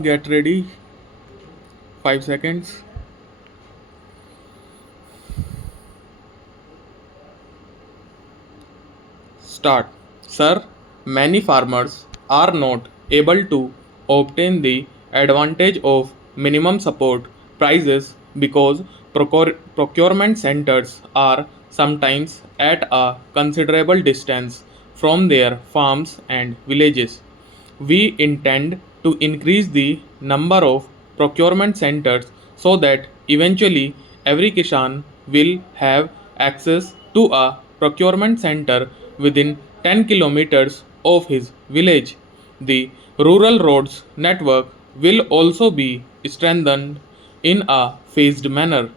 Get ready. 5 seconds. Start. Sir, many farmers are not able to obtain the advantage of minimum support prices because procurement centers are sometimes at a considerable distance from their farms and villages. We intend to increase the number of procurement centers so that eventually every Kishan will have access to a procurement center within 10 kilometers of his village. The rural roads network will also be strengthened in a phased manner.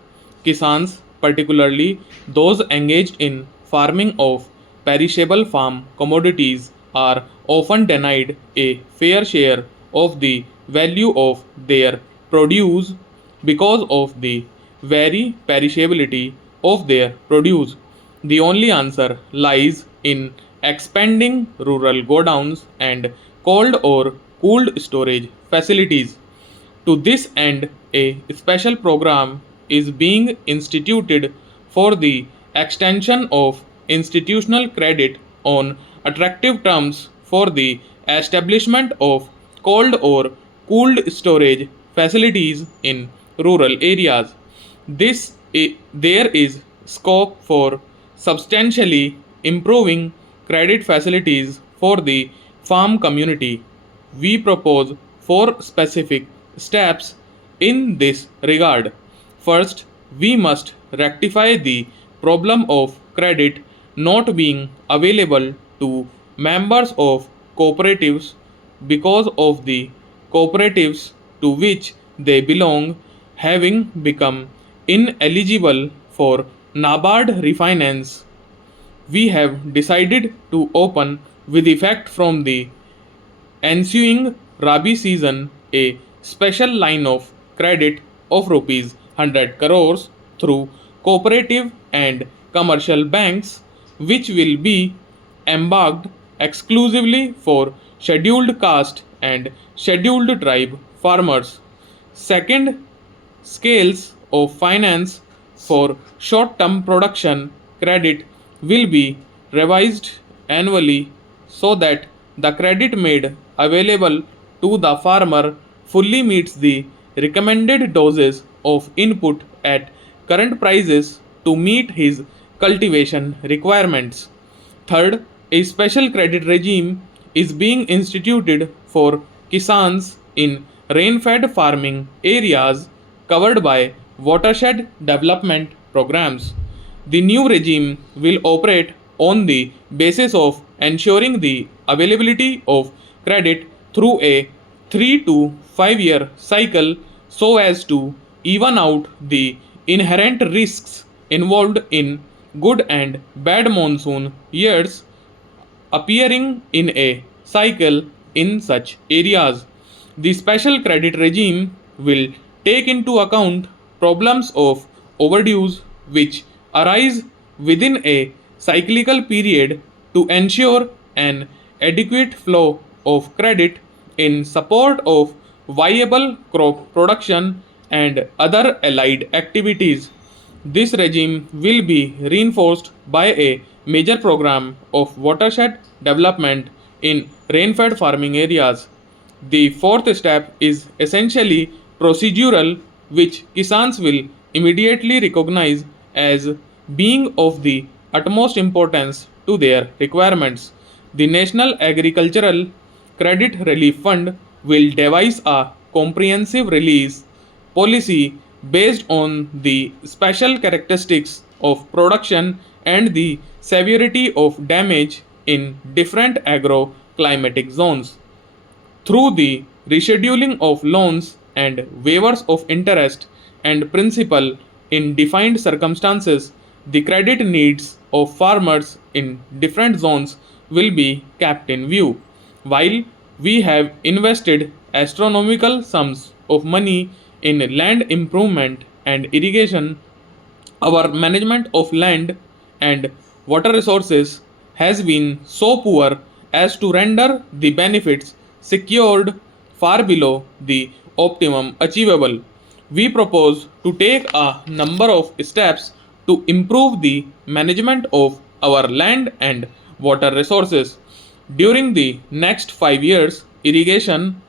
Kisans, particularly those engaged in farming of perishable farm commodities, are often denied a fair share of the value of their produce because of the very perishability of their produce. The only answer lies in expanding rural godowns and cold or cooled storage facilities. To this end, a special program is being instituted for the extension of institutional credit on attractive terms for the establishment of cold or cooled storage facilities in rural areas. There is scope for substantially improving credit facilities for the farm community. We propose four specific steps in this regard. First, we must rectify the problem of credit not being available to members of cooperatives because of the cooperatives to which they belong having become ineligible for NABARD refinance. We have decided to open with effect from the ensuing Rabi season a special line of credit of rupees 100 crores through cooperative and commercial banks, which will be embarked exclusively for scheduled caste and scheduled tribe farmers. Second, scales of finance for short term production credit will be revised annually so that the credit made available to the farmer fully meets the recommended doses of input at current prices to meet his cultivation requirements. Third, a special credit regime is being instituted for Kisans in rain-fed farming areas covered by watershed development programs. The new regime will operate on the basis of ensuring the availability of credit through a 3 to 5 year cycle so as to even out the inherent risks involved in good and bad monsoon years appearing in a cycle in such areas. The special credit regime will take into account problems of overdues which arise within a cyclical period to ensure an adequate flow of credit in support of viable crop production and other allied activities. This regime will be reinforced by a major program of watershed development in rain-fed farming areas. The fourth step is essentially procedural, which Kisans will immediately recognize as being of the utmost importance to their requirements. The National Agricultural Credit Relief Fund will devise a comprehensive release policy based on the special characteristics of production and the severity of damage in different agro-climatic zones. Through the rescheduling of loans and waivers of interest and principal in defined circumstances, the credit needs of farmers in different zones will be kept in view. While we have invested astronomical sums of money in land improvement and irrigation, our management of land and water resources has been so poor as to render the benefits secured far below the optimum achievable. We propose to take a number of steps to improve the management of our land and water resources. During the next 5 years, irrigation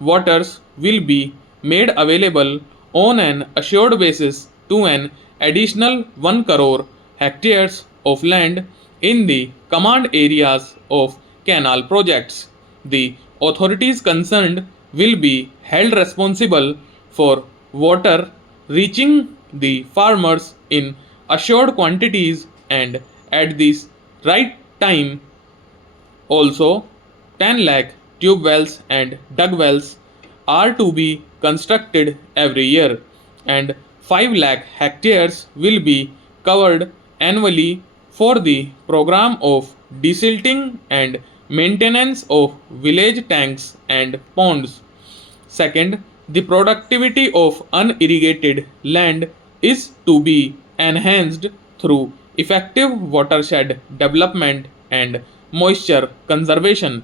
waters will be made available on an assured basis to an additional 1 crore hectares of land in the command areas of canal projects. The authorities concerned will be held responsible for water reaching the farmers in assured quantities and at the right time. Also, 10 lakh tube wells and dug wells are to be constructed every year, and 5 lakh hectares will be covered annually for the program of desilting and maintenance of village tanks and ponds. Second, the productivity of unirrigated land is to be enhanced through effective watershed development and moisture conservation.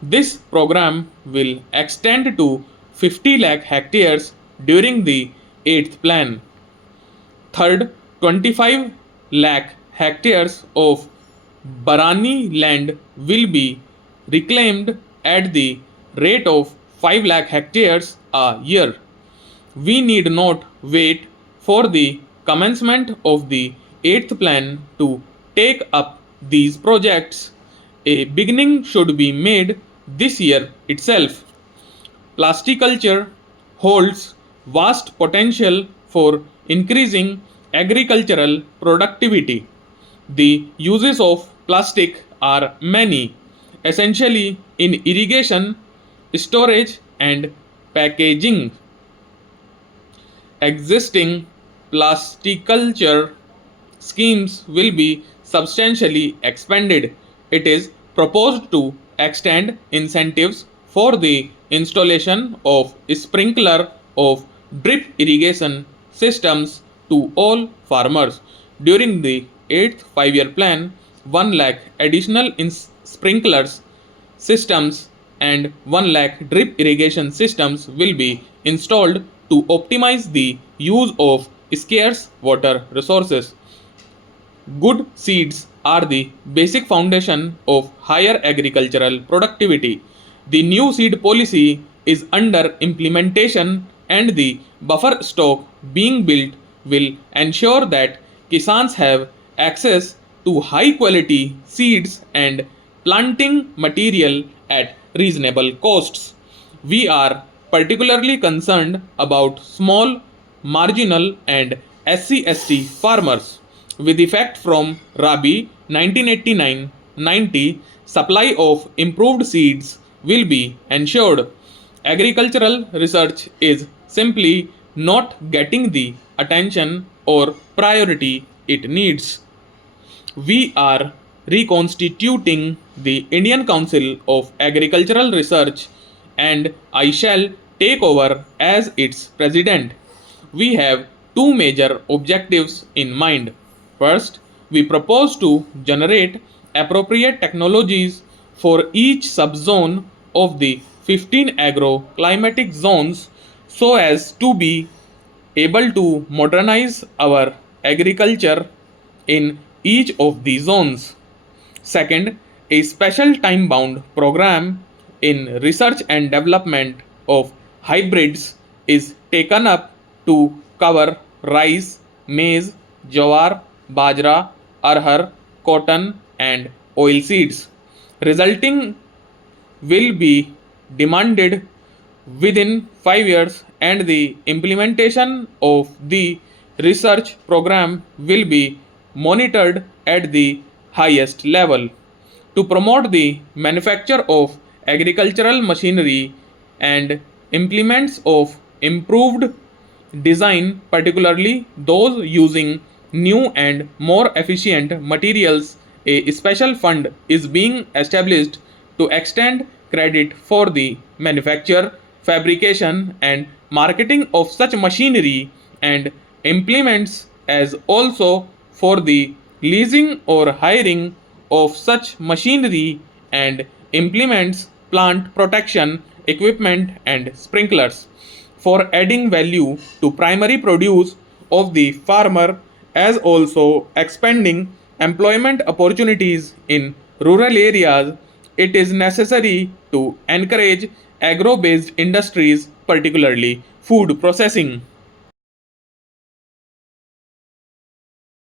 This program will extend to 50 lakh hectares during the 8th plan. Third, 25 lakh hectares of Barani land will be reclaimed at the rate of 5 lakh hectares a year. We need not wait for the commencement of the 8th plan to take up these projects. A beginning should be made this year itself. Plasticulture holds vast potential for increasing agricultural productivity. The uses of plastic are many, essentially in irrigation, storage, and packaging. Existing plasticulture schemes will be substantially expanded. It is proposed to extend incentives for the installation of sprinkler of drip irrigation systems to all farmers. During the 8th 5-year plan, 1 lakh additional sprinklers systems and 1 lakh drip irrigation systems will be installed to optimize the use of scarce water resources. Good seeds are the basic foundation of higher agricultural productivity. The new seed policy is under implementation, and the buffer stock being built will ensure that Kisans have access to high quality seeds and planting material at reasonable costs. We are particularly concerned about small, marginal, and SC/ST farmers. With effect from Rabi 1989-90, supply of improved seeds will be ensured. Agricultural research is simply not getting the attention or priority it needs. We are reconstituting the Indian Council of Agricultural Research, and I shall take over as its president. We have two major objectives in mind. First, we propose to generate appropriate technologies for each subzone of the 15 agroclimatic zones so as to be able to modernize our agriculture in each of the zones. Second, a special time bound program in research and development of hybrids is taken up to cover rice, maize, jowar, bajra, arhar, cotton, and oilseeds. Resulting will be demanded within 5 years, and the implementation of the research program will be monitored at the highest level. To promote the manufacture of agricultural machinery and implements of improved design, particularly those using new and more efficient materials, a special fund is being established to extend credit for the manufacture, fabrication, and marketing of such machinery and implements, as also for the leasing or hiring of such machinery and implements, plant protection, equipment, and sprinklers for adding value to primary produce of the farmer, as also expanding employment opportunities in rural areas. It is necessary to encourage agro based industries, particularly food processing.